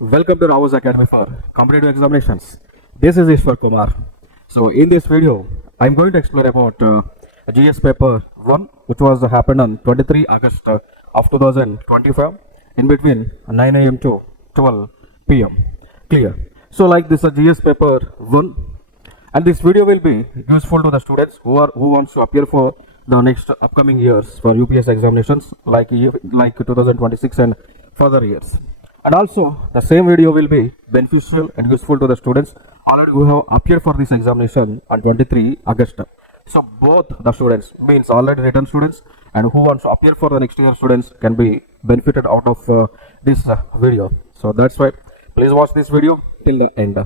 Welcome to Raos Academy for competitive examinations. This is Eswar Kumar. So in this video, I'm going to explain about GS paper 1, which was happened on 23 August of 2025 in between 9 a.m. to 12 p.m. Clear. So like this GS paper 1, and this video will be useful to the students who wants to appear for the next upcoming years for UPSC examinations like 2026 and further years. And also the same video will be beneficial and useful to the students already who have appeared for this examination on 23 August. So both the students, means already written students and who wants to appear for the next year students, can be benefited out of this video. So that's why please watch this video till the end.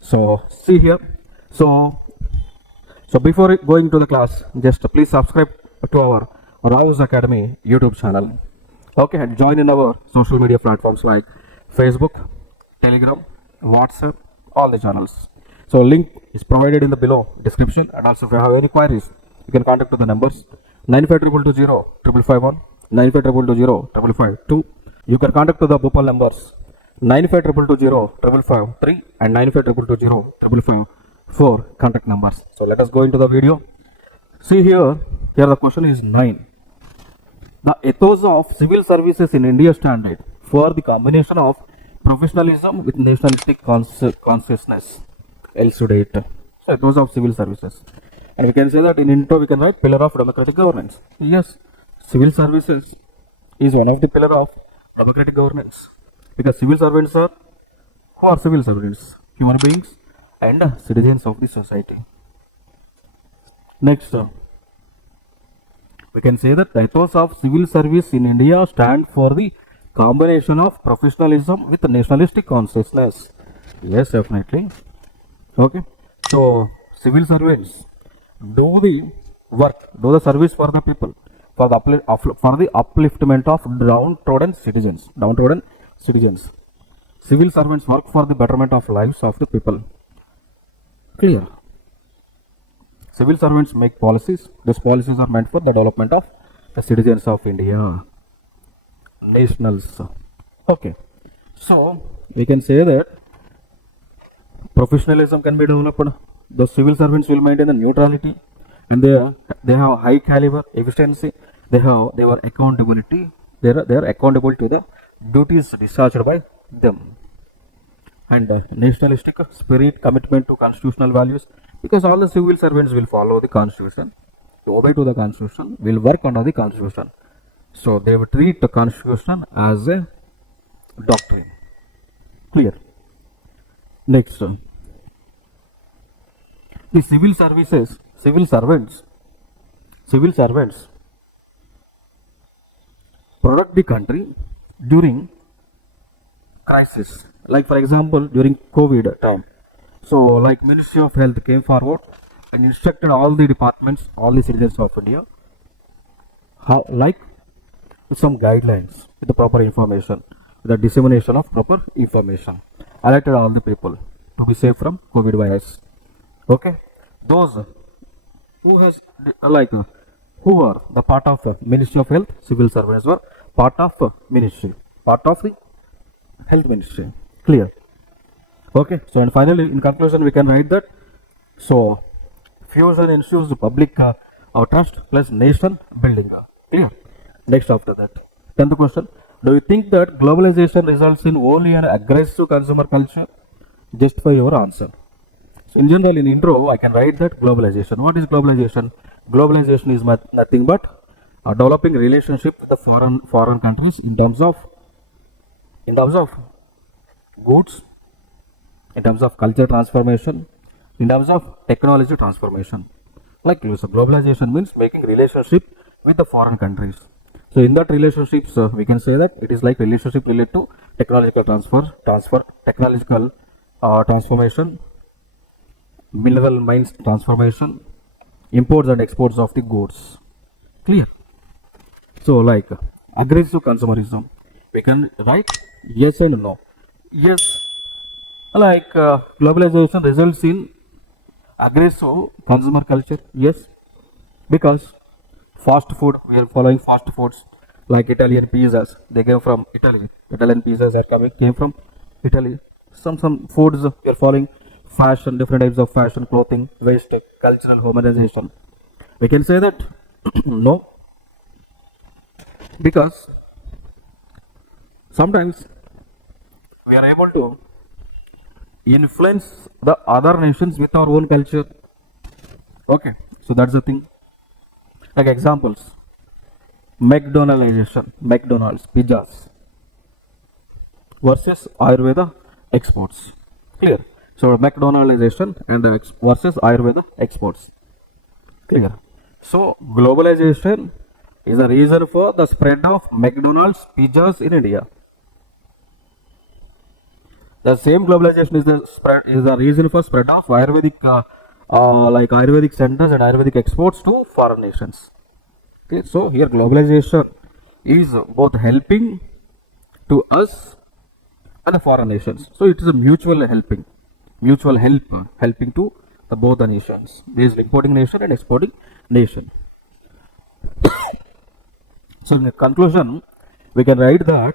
So see here. So before going to the class, just please subscribe to our Raos Academy YouTube channel. Okay, and join in our social media platforms like Facebook, Telegram, WhatsApp, all the channels. So link is provided in the below description, and also if you have any queries, you can contact to the numbers 95220551, 95220552. You can contact to the Bhopal numbers 95220553 and 95220554 contact numbers. So let us go into the video. See here the question is 9. The ethos of civil services in India standard for the combination of professionalism with nationalistic consciousness. Elucidate. So ethos of civil services. And we can say that in intro we can write pillar of democratic governance. Yes, civil services is one of the pillar of democratic governance. Because civil servants are, who are civil servants? Human beings and citizens of the society. Next, we can say that the ethos of civil service in India stand for the combination of professionalism with nationalistic consciousness. Yes, definitely. Okay. So civil servants do the work, do the service for the people, for the upliftment of downtrodden citizens. Civil servants work for the betterment of lives of the people. Clear. Civil servants make policies. These policies are meant for the development of the citizens of India. Nationals. Okay. So we can say that professionalism can be developed. The civil servants will maintain the neutrality, and they have high caliber, efficiency. They are accountability. They are accountable to the duties discharged by them. And nationalistic spirit, commitment to constitutional values, because all the civil servants will follow the constitution, obey to the constitution, will work under the constitution. So they will treat the constitution as a doctrine. Clear. Next, the civil servants protect the country during crisis. Like for example, during COVID time. So like Ministry of Health came forward and instructed all the departments, all the citizens of India, how, like some guidelines with the proper information, the dissemination of proper information, alerted all the people to be safe from COVID virus. Okay, those who are the part of Ministry of Health, civil servants were part of the Health Ministry. Clear. Okay, so and finally in conclusion we can write that so fusion ensures the public trust plus nation building. Clear. Next, after that, 10th question, do you think that globalization results in only an aggressive consumer culture? Justify your answer. So in general, in intro I can write that globalization. What is globalization? Globalization is nothing but developing relationship with the foreign countries in terms of goods, in terms of culture transformation, in terms of technology transformation. Like so globalization means making relationship with the foreign countries. So in that relationships we can say that it is like relationship related to technological technological transformation, mineral mines transformation, imports and exports of the goods. Clear. So like aggressive consumerism, we can write yes and no. Yes, like globalization results in aggressive consumer culture. Yes, because fast food, we are following fast foods like Italian pizzas. They came from Italy. Italian pizzas came from Italy. Some foods we are following fashion, different types of fashion, clothing, waste, cultural homogenization. We can say that no, because sometimes we are able to influence the other nations with our own culture. Okay, so that's the thing. Like examples, McDonald's, pizzas versus Ayurveda exports. Clear. So McDonaldization and versus Ayurveda exports. Clear. So globalization is the reason for the spread of McDonald's pizzas in India. The same globalization is the reason for spread of Ayurvedic like Ayurvedic centers and Ayurvedic exports to foreign nations. Okay, so here globalization is both helping to us and the foreign nations. So it is a mutual helping to the both the nations. There is importing nation and exporting nation. So in conclusion, we can write that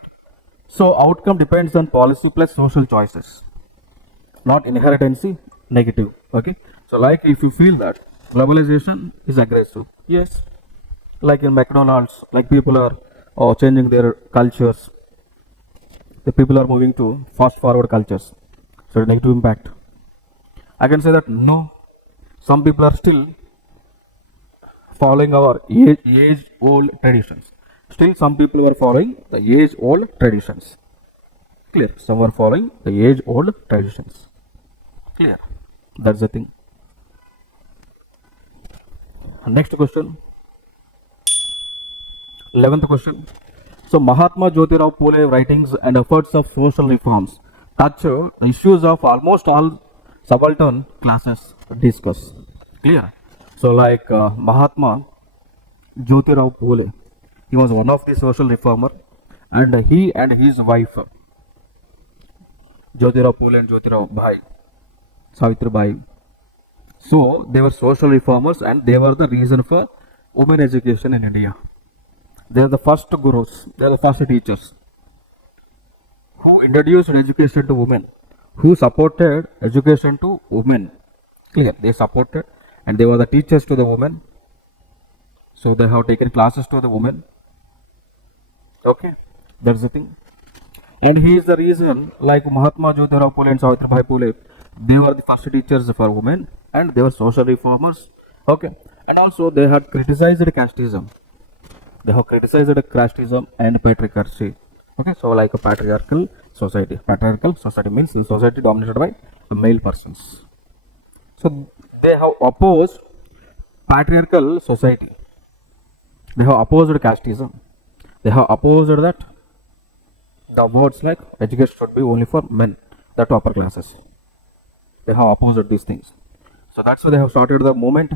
so outcome depends on policy plus social choices, not inherency negative. Okay. So like if you feel that globalization is aggressive, yes, like in McDonald's, like people are changing their cultures. The people are moving to fast forward cultures. So negative impact. I can say that no, some people are still following our age old traditions. Still some people were following the age old traditions. Clear. Some were following the age old traditions. Clear. That's the thing. Next question. 11th question. So Mahatma Jyotirao Phule writings and efforts of social reforms touch issues of almost all subaltern classes discuss. Clear. So like Mahatma Jyotirao Phule, he was one of the social reformer, and he and his wife Jyotirao Phule and Jyotirao Bhai Savitribai. So they were social reformers and they were the reason for women education in India. They are the first gurus, they are the first teachers who introduced education to women, who supported education to women. Clear. They supported and they were the teachers to the women. So they have taken classes to the women. Okay, that's the thing. And he is the reason, like Mahatma Jyotirao Phule and Savitribai Phule, they were the first teachers for women and they were social reformers. Okay, and also they had criticized casteism. They have criticized casteism and patriarchy. Okay, so like a patriarchal society. Patriarchal society means the society dominated by the male persons. So they have opposed patriarchal society. They have opposed casteism. They have opposed that the words like education should be only for men, that upper classes. They have opposed these things. So that's why they have started the movement.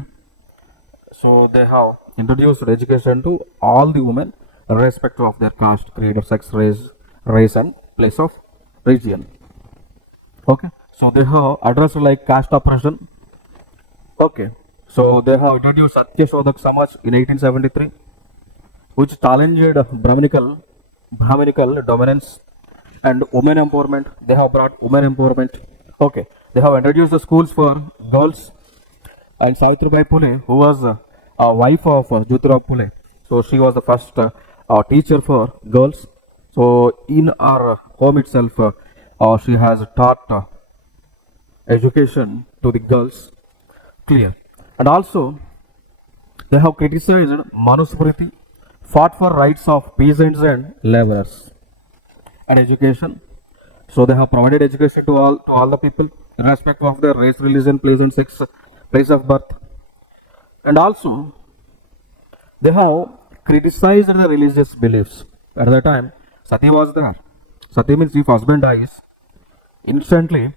So they have introduced education to all the women, irrespective of their caste, creed, or sex, race, and place of region. Okay. So they have addressed like caste oppression. Okay. So they have introduced Satya Shodak Samaj in 1873, which challenged Brahminical dominance and women empowerment. They have brought women empowerment. Okay. They have introduced the schools for girls. And Savitribai Phule, who was a wife of Jyotirao Phule, so she was the first teacher for girls. So in our home itself, she has taught education to the girls. Clear. And also they have criticized Manusmriti, fought for rights of peasants and laborers and education. So they have provided education to all the people, irrespective of their race, religion, place and sex, place of birth. And also they have criticized the religious beliefs. At that time, Sati was there. Sati means if husband dies, instantly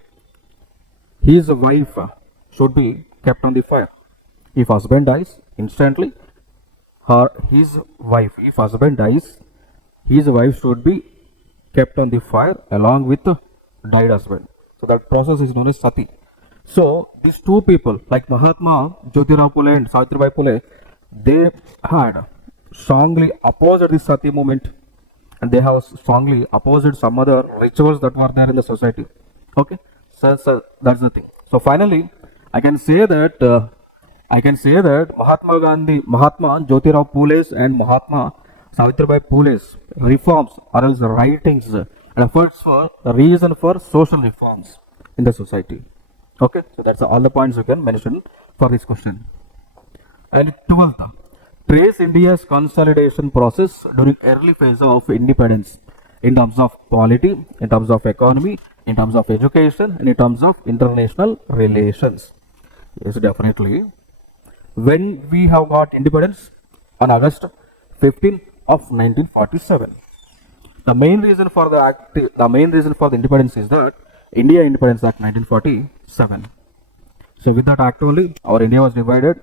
his wife should be kept on the fire. If husband dies, instantly his wife, if husband dies, his wife should be kept on the fire along with the died husband. So that process is known as Sati. So these two people like Mahatma Jyotirao Phule and Savitribai Phule, they had strongly opposed the Sati movement and they have strongly opposed some other rituals that were there in the society. Okay, so that's the thing. So finally, I can say that Mahatma Gandhi, Mahatma Jyotirao Phule's and Mahatma Savitribai Phule's reforms or else writings and efforts for the reason for social reforms in the society. Okay, so that's all the points you can mention for this question. And 12th, trace India's consolidation process during early phase of independence in terms of polity, in terms of economy, in terms of education, and in terms of international relations. Yes, definitely. When we have got independence on August 15 of 1947. The main reason for the independence is that India Independence Act 1947. So with that act only, our India was divided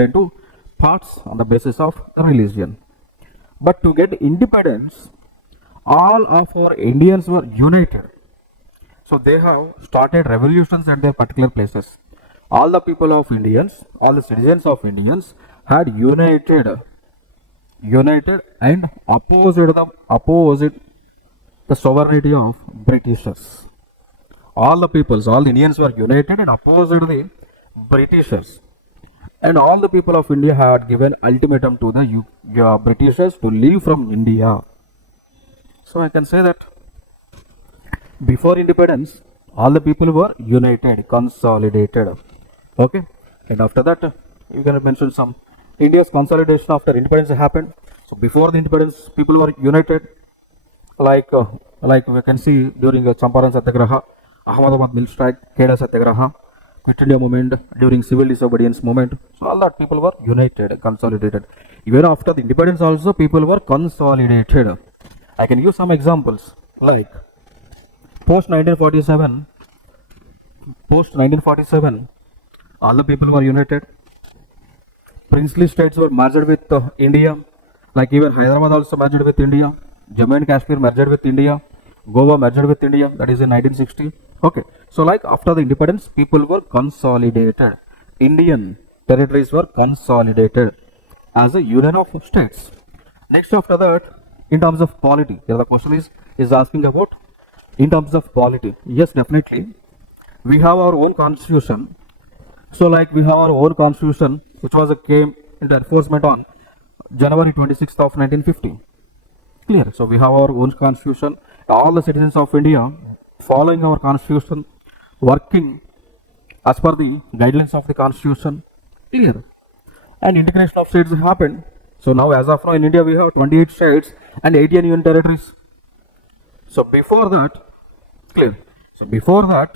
into parts on the basis of the religion. But to get independence, all of our Indians were united. So they have started revolutions at their particular places. All the people of Indians, all the citizens of Indians had united and opposed the sovereignty of Britishers. All the peoples, all the Indians were united and opposed the Britishers. And all the people of India had given ultimatum to the Britishers to leave from India. So I can say that before independence, all the people were united, consolidated. Okay, and after that, you can mention some India's consolidation after independence happened. So before the independence, people were united, like we can see during the Champaran Satyagraha, Ahmedabad Mill Strike, Kheda Satyagraha, Quit India movement, during civil disobedience movement. So all that people were united, consolidated. Even after the independence, also people were consolidated. I can give some examples like post 1947, all the people were united. Princely states were merged with India, like even Hyderabad also merged with India, Jammu and Kashmir merged with India, Goa merged with India, that is in 1960. Okay, so like after the independence, people were consolidated. Indian territories were consolidated as a union of states. Next after that, in terms of polity, here the question is asking about in terms of polity. Yes, definitely. We have our own constitution. So like we have our own constitution, which was came into enforcement on January 26th of 1950. Clear. So we have our own constitution. All the citizens of India following our constitution, working as per the guidelines of the constitution. Clear. And integration of states happened. So now as of now in India we have 28 states and 18 union territories. So before that, clear. So before the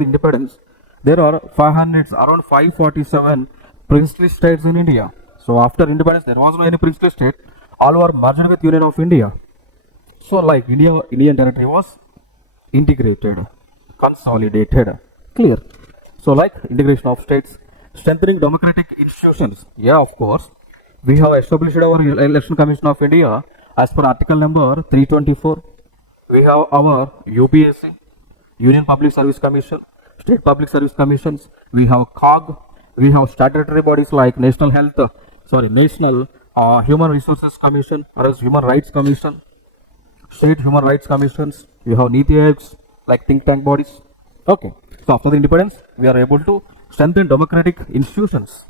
independence, there are around 547 princely states in India. So after independence, there was no any princely state. All were merged with Union of India. So like Indian territory was integrated, consolidated. Clear. So like integration of states, strengthening democratic institutions. Yeah, of course. We have established our Election Commission of India as per article number 324. We have our UPSC, Union Public Service Commission, State Public Service Commissions. We have COG. We have statutory bodies like National Human Resources Commission or else Human Rights Commission, State Human Rights Commissions. We have Niti Ayogs like think tank bodies. Okay. So after the independence, we are able to strengthen democratic institutions.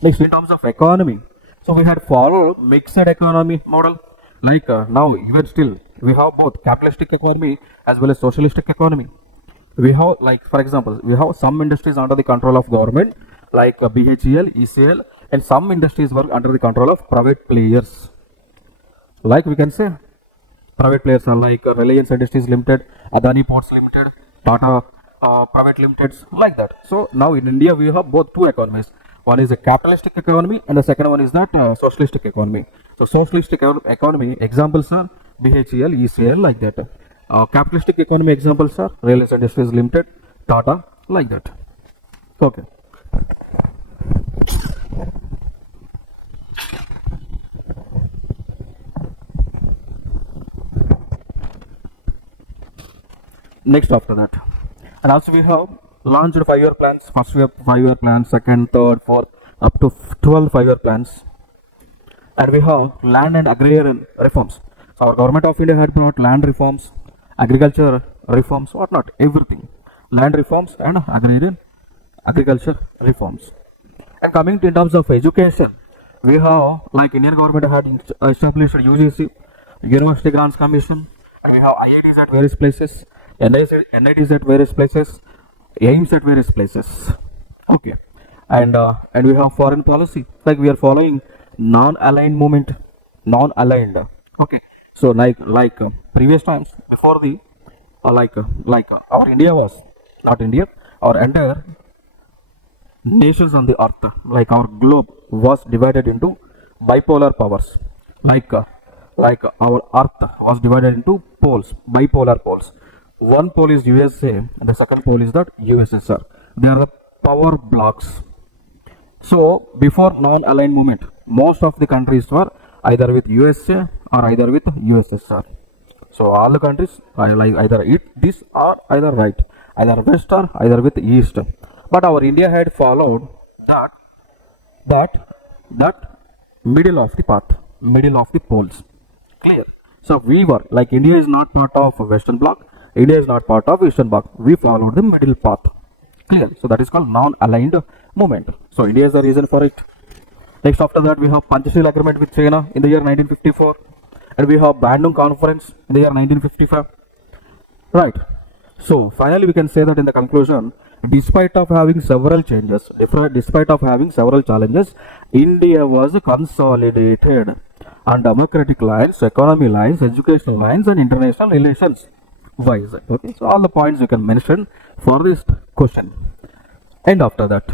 Next, in terms of economy, so we had followed mixed economy model. Like now, even still, we have both capitalistic economy as well as socialistic economy. We have, like for example, we have some industries under the control of government, like BHEL, ECL, and some industries work under the control of private players. Like we can say, private players are like Reliance Industries Limited, Adani Ports Limited, Tata Private Limiteds, like that. So now in India, we have both two economies. One is a capitalistic economy and the second one is that socialistic economy. So socialistic economy examples are BHEL, ECL, like that. Capitalistic economy examples are Reliance Industries Limited, Tata, like that. Okay. Next after that. And also we have launched 5-year plans, first 5-year plan, second, third, fourth, up to 12 5-year plans. And we have land and agrarian reforms. So our government of India had brought land reforms, agriculture reforms, whatnot, everything. Land reforms and agrarian agriculture reforms. And coming to in terms of education, we have like Indian government had established UGC, University Grants Commission, and we have IITs at various places, NITs at various places, AIMS at various places. Okay, and we have foreign policy, like we are following non-aligned movement, non-aligned. Okay, so previous times before the our India was not India, our entire nations on the earth, like our globe was divided into bipolar powers, like our earth was divided into poles, bipolar poles. One pole is USA and the second pole is that USSR. They are the power blocks. So before non-aligned movement, most of the countries were either with USA or either with USSR. So all the countries are like either this or either right, either west or either with east. But our India had followed that middle of the path, middle of the poles. Clear. So we were like India is not part of Western bloc, India is not part of Eastern bloc. We followed the middle path. Clear. So that is called non-aligned movement. So India is the reason for it. Next after that we have Panchashila agreement with China in the year 1954, and we have Bandung conference in the year 1955. Right. So finally we can say that in the conclusion, despite of having several changes, despite of having several challenges, India was consolidated on democratic lines, economy lines, educational lines, and international relations wise. Okay, so all the points you can mention for this question. And after that,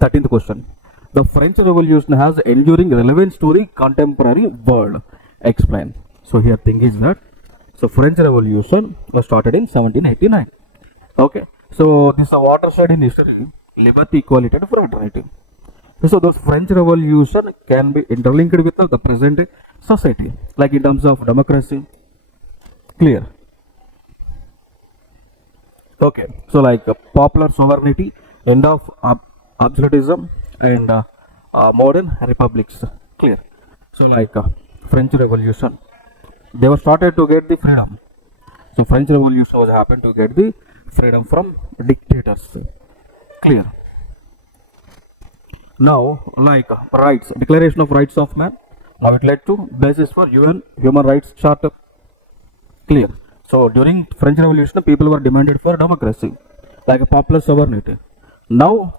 13th question. The French Revolution has enduring relevance to the contemporary world. Explain. So here thing is that, so French Revolution was started in 1789. Okay, so this is a watershed in history, liberty, equality, and fraternity. So those French Revolution can be interlinked with the present society, like in terms of democracy. Clear. Okay, so like popular sovereignty, end of absolutism, and modern republics. Clear. So like French Revolution, they were started to get the freedom. So French Revolution was happened to get the freedom from dictators. Clear. Now like rights, Declaration of Rights of Man, now it led to basis for UN Human Rights Charter. Clear. So during French Revolution, people were demanded for democracy, like a popular sovereignty. Now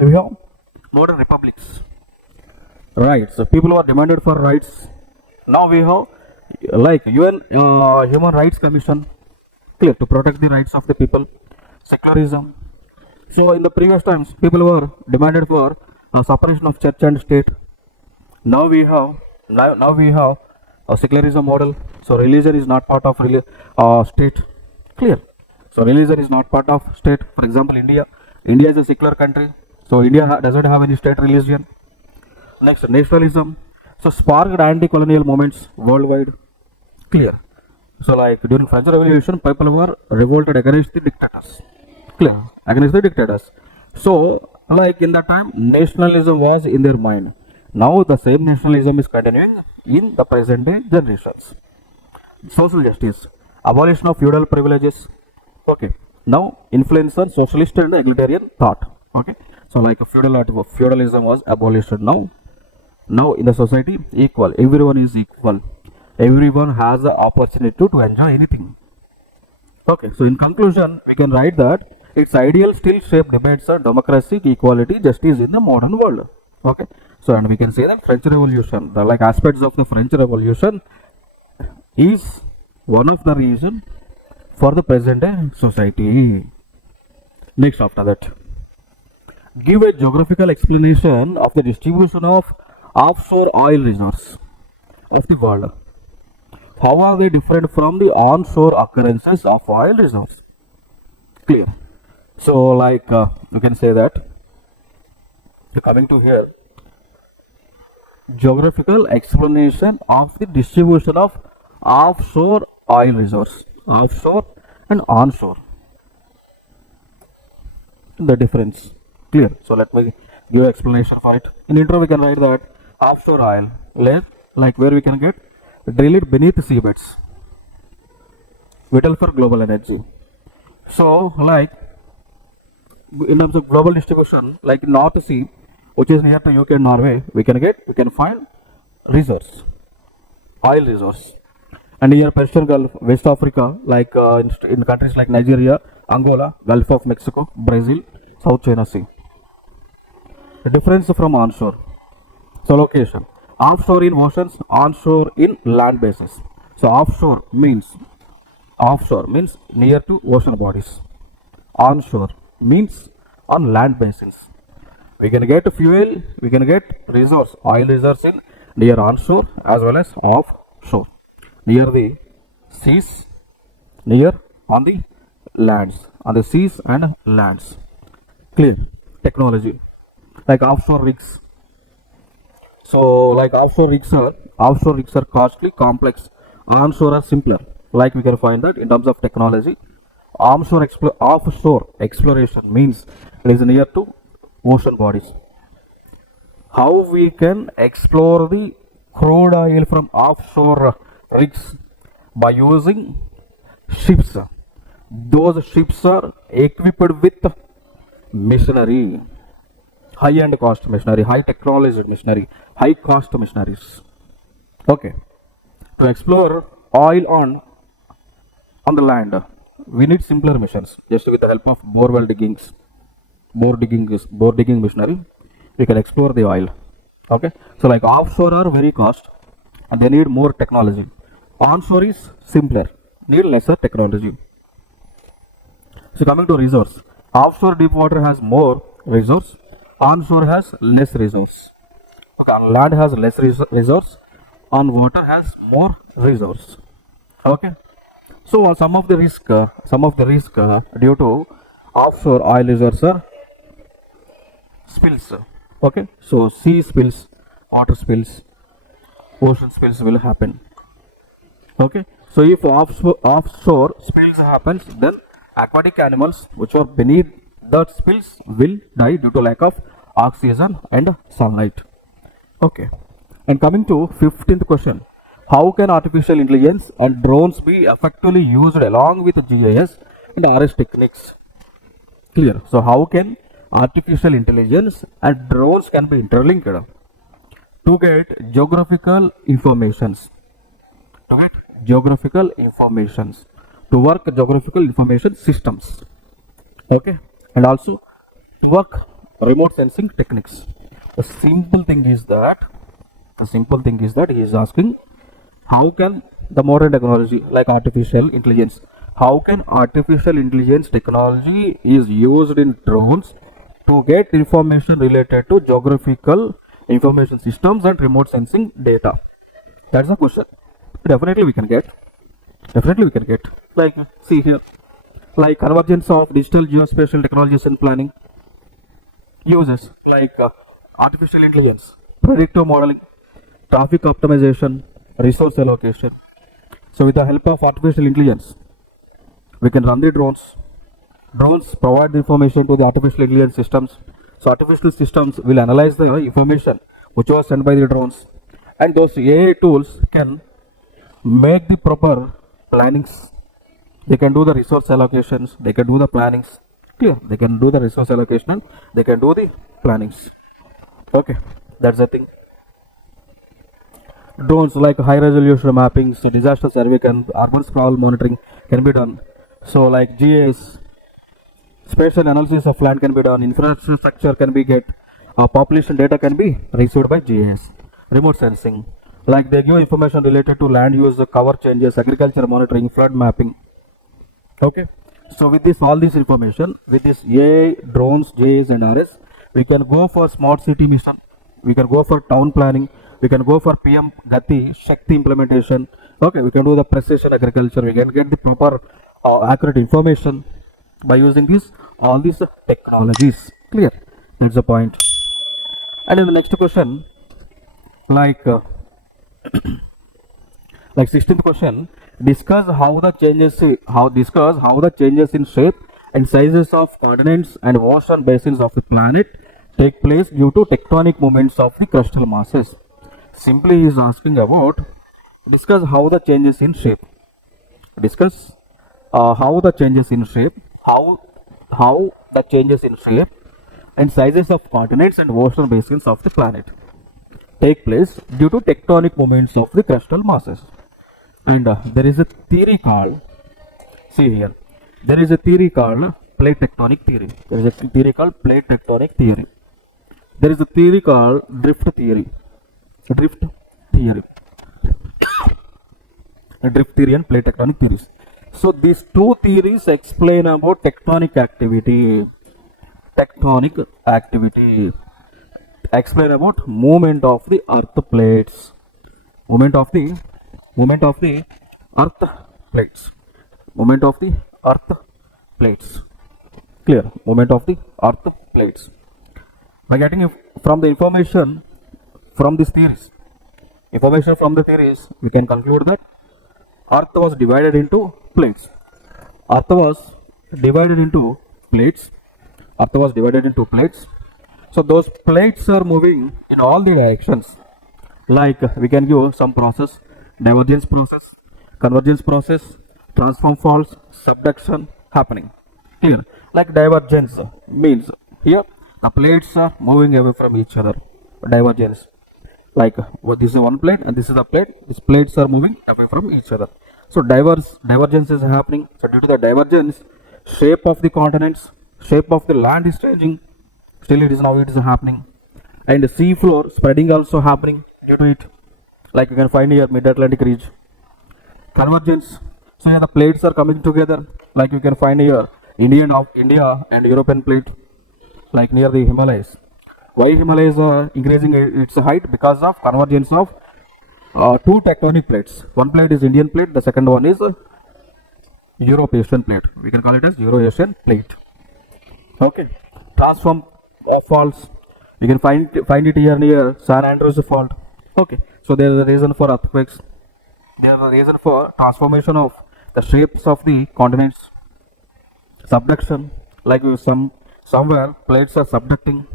we have modern republics. Right. So people were demanded for rights. Now we have like UN Human Rights Commission. Clear, to protect the rights of the people. Secularism. So in the previous times, people were demanded for separation of church and state. Now we have a secularism model. So religion is not part of state. Clear. So religion is not part of state. For example, India is a secular country. So India doesn't have any state religion. Next, nationalism. So sparked anti-colonial movements worldwide. Clear. So like during French Revolution, people were revolted against the dictators. Clear. Against the dictators. So like in that time, nationalism was in their mind. Now the same nationalism is continuing in the present day generations. Social justice, abolition of feudal privileges. Okay. Now influence on socialist and egalitarian thought. Okay. So like feudalism was abolished now. Now in the society, equal. Everyone is equal. Everyone has the opportunity to enjoy anything. Okay. So in conclusion, we can write that its ideal still shape debates on democracy, equality, justice in the modern world. Okay. So and we can say that French Revolution, the like aspects of the French Revolution is one of the reason for the present day society. Next after that, give a geographical explanation of the distribution of offshore oil reserves of the world. How are they different from the onshore occurrences of oil reserves? Clear. So like you can say that coming to here, geographical explanation of the distribution of offshore oil reserves, offshore and onshore, the difference. Clear. So let me give explanation for it. In intro, we can write that offshore oil, like where we can get drill it beneath seabeds, vital for global energy. So, like in terms of global distribution, like North Sea, which is near to UK and Norway, we can find resource, oil resource. And here Persian Gulf, West Africa, like in countries like Nigeria, Angola, Gulf of Mexico, Brazil, South China Sea. The difference from onshore. So location. Offshore in oceans, onshore in land bases. So offshore means near to ocean bodies. Onshore means on land basins. We can get fuel, we can get resource, oil resource in near onshore as well as offshore. Near the seas, near on the lands, on the seas and lands. Clear. Technology. Like offshore rigs. So like offshore rigs are costly, complex. Onshore are simpler. Like we can find that in terms of technology. Offshore exploration means it is near to ocean bodies. How we can explore the crude oil from offshore rigs? By using ships. Those ships are equipped with machinery, high-end cost machinery, high technology machinery, high cost machineries. Okay. To explore oil on the land, we need simpler missions. Just with the help of bore digging machinery, we can explore the oil. Okay. So like offshore are very cost and they need more technology. Onshore is simpler, need lesser technology. So coming to resource, offshore deep water has more resource, onshore has less resource. Okay, on land has less resource, on water has more resource. Okay. So some of the risk due to offshore oil resource are spills. Okay. So sea spills, water spills, ocean spills will happen. Okay. So if offshore spills happens, then aquatic animals which are beneath that spills will die due to lack of oxygen and sunlight. Okay. And coming to 15th question, how can artificial intelligence and drones be effectively used along with GIS and RS techniques? Clear. So how can artificial intelligence and drones can be interlinked to get geographical informations? To work geographical information systems. Okay. And also to work remote sensing techniques. The simple thing is that he is asking, how can the modern technology like artificial intelligence, how can artificial intelligence technology is used in drones to get information related to geographical information systems and remote sensing data? That's the question. Definitely we can get. Like see here, like convergence of digital geospatial technologies and planning uses like artificial intelligence, predictive modeling, traffic optimization, resource allocation. So with the help of artificial intelligence, we can run the drones. Drones provide the information to the artificial intelligence systems. So artificial systems will analyze the information which was sent by the drones, and those AI tools can make the proper plannings. They can do the resource allocations, they can do the plannings. Clear? They can do the resource allocation, they can do the plannings. Okay, that's the thing. Drones like high resolution mappings, disaster survey, urban sprawl monitoring can be done. So like GIS, spatial analysis of land can be done, infrastructure can be get, population data can be received by GIS. Remote sensing, like they give information related to land use, cover changes, agriculture monitoring, flood mapping. Okay. So with this, all this information, with this AI, drones, GIS and RS, we can go for smart city mission, we can go for town planning, we can go for PM Gati, Shakti implementation. Okay, we can do the precision agriculture, we can get the proper accurate information by using all these technologies. Clear? That's the point. And in the next question, like 16th question, discuss how the changes in shape and sizes of continents and ocean basins of the planet take place due to tectonic movements of the crustal masses. Simply he is asking about discuss how the changes in shape. Discuss how the changes in shape, how the changes in shape and sizes of continents and ocean basins of the planet take place due to tectonic movements of the crustal masses. And there is a theory called, see here, there is a theory called plate tectonic theory. There is a theory called plate tectonic theory. There is a theory called drift theory. Drift theory. Drift theory and plate tectonic theories. So these two theories explain about tectonic activity. Tectonic activity. Explain about movement of the earth plates. Movement of the earth plates. Movement of the earth plates. Clear? Movement of the earth plates. By getting from the information from these theories, we can conclude that earth was divided into plates. Earth was divided into plates. So those plates are moving in all the directions. Like we can give some process, divergence process, convergence process, transform faults, subduction happening. Clear? Like divergence means here the plates are moving away from each other. Divergence. Like this is one plate and this is a plate. These plates are moving away from each other. So divergence is happening. So due to the divergence, shape of the continents, shape of the land is changing. Still it is happening. And the sea floor spreading also happening due to it. Like you can find here mid-Atlantic ridge. Convergence. So here the plates are coming together. Like you can find here India and European plate. Like near the Himalayas. Why Himalayas are increasing its height? Because of convergence of two tectonic plates. One plate is Indian plate, the second one is Euro-Asian plate. We can call it as Euro-Asian plate. Okay. Transform faults. You can find it here near San Andreas fault. Okay. So there is a reason for earthquakes. There is a reason for transformation of the shapes of the continents. Subduction. Like somewhere plates are subducting.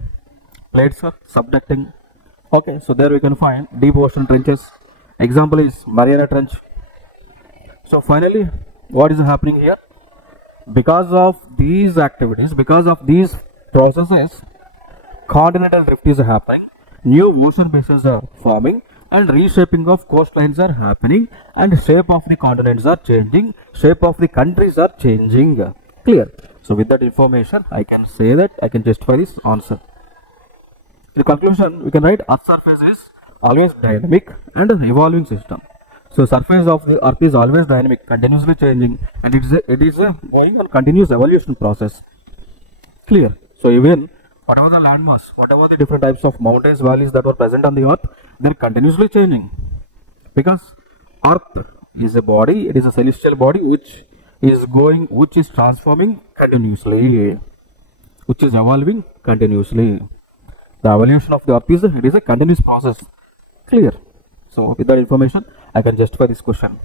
Okay, so there we can find deep ocean trenches. Example is Mariana Trench. So finally, what is happening here? Because of these activities, because of these processes, continental drift is happening, new ocean basins are forming, and reshaping of coastlines are happening, and shape of the continents are changing, shape of the countries are changing. Clear? So with that information, I can say that I can justify this answer. In conclusion, we can write Earth's surface is always dynamic and evolving system. So surface of the Earth is always dynamic, continuously changing, and it is going on continuous evolution process. Clear? So even whatever the landmass, whatever the different types of mountains, valleys that were present on the Earth, they are continuously changing. Because Earth is a body, it is a celestial body which is transforming continuously, which is evolving continuously. The evolution of the Earth is a continuous process. Clear? So with that information, I can justify this question.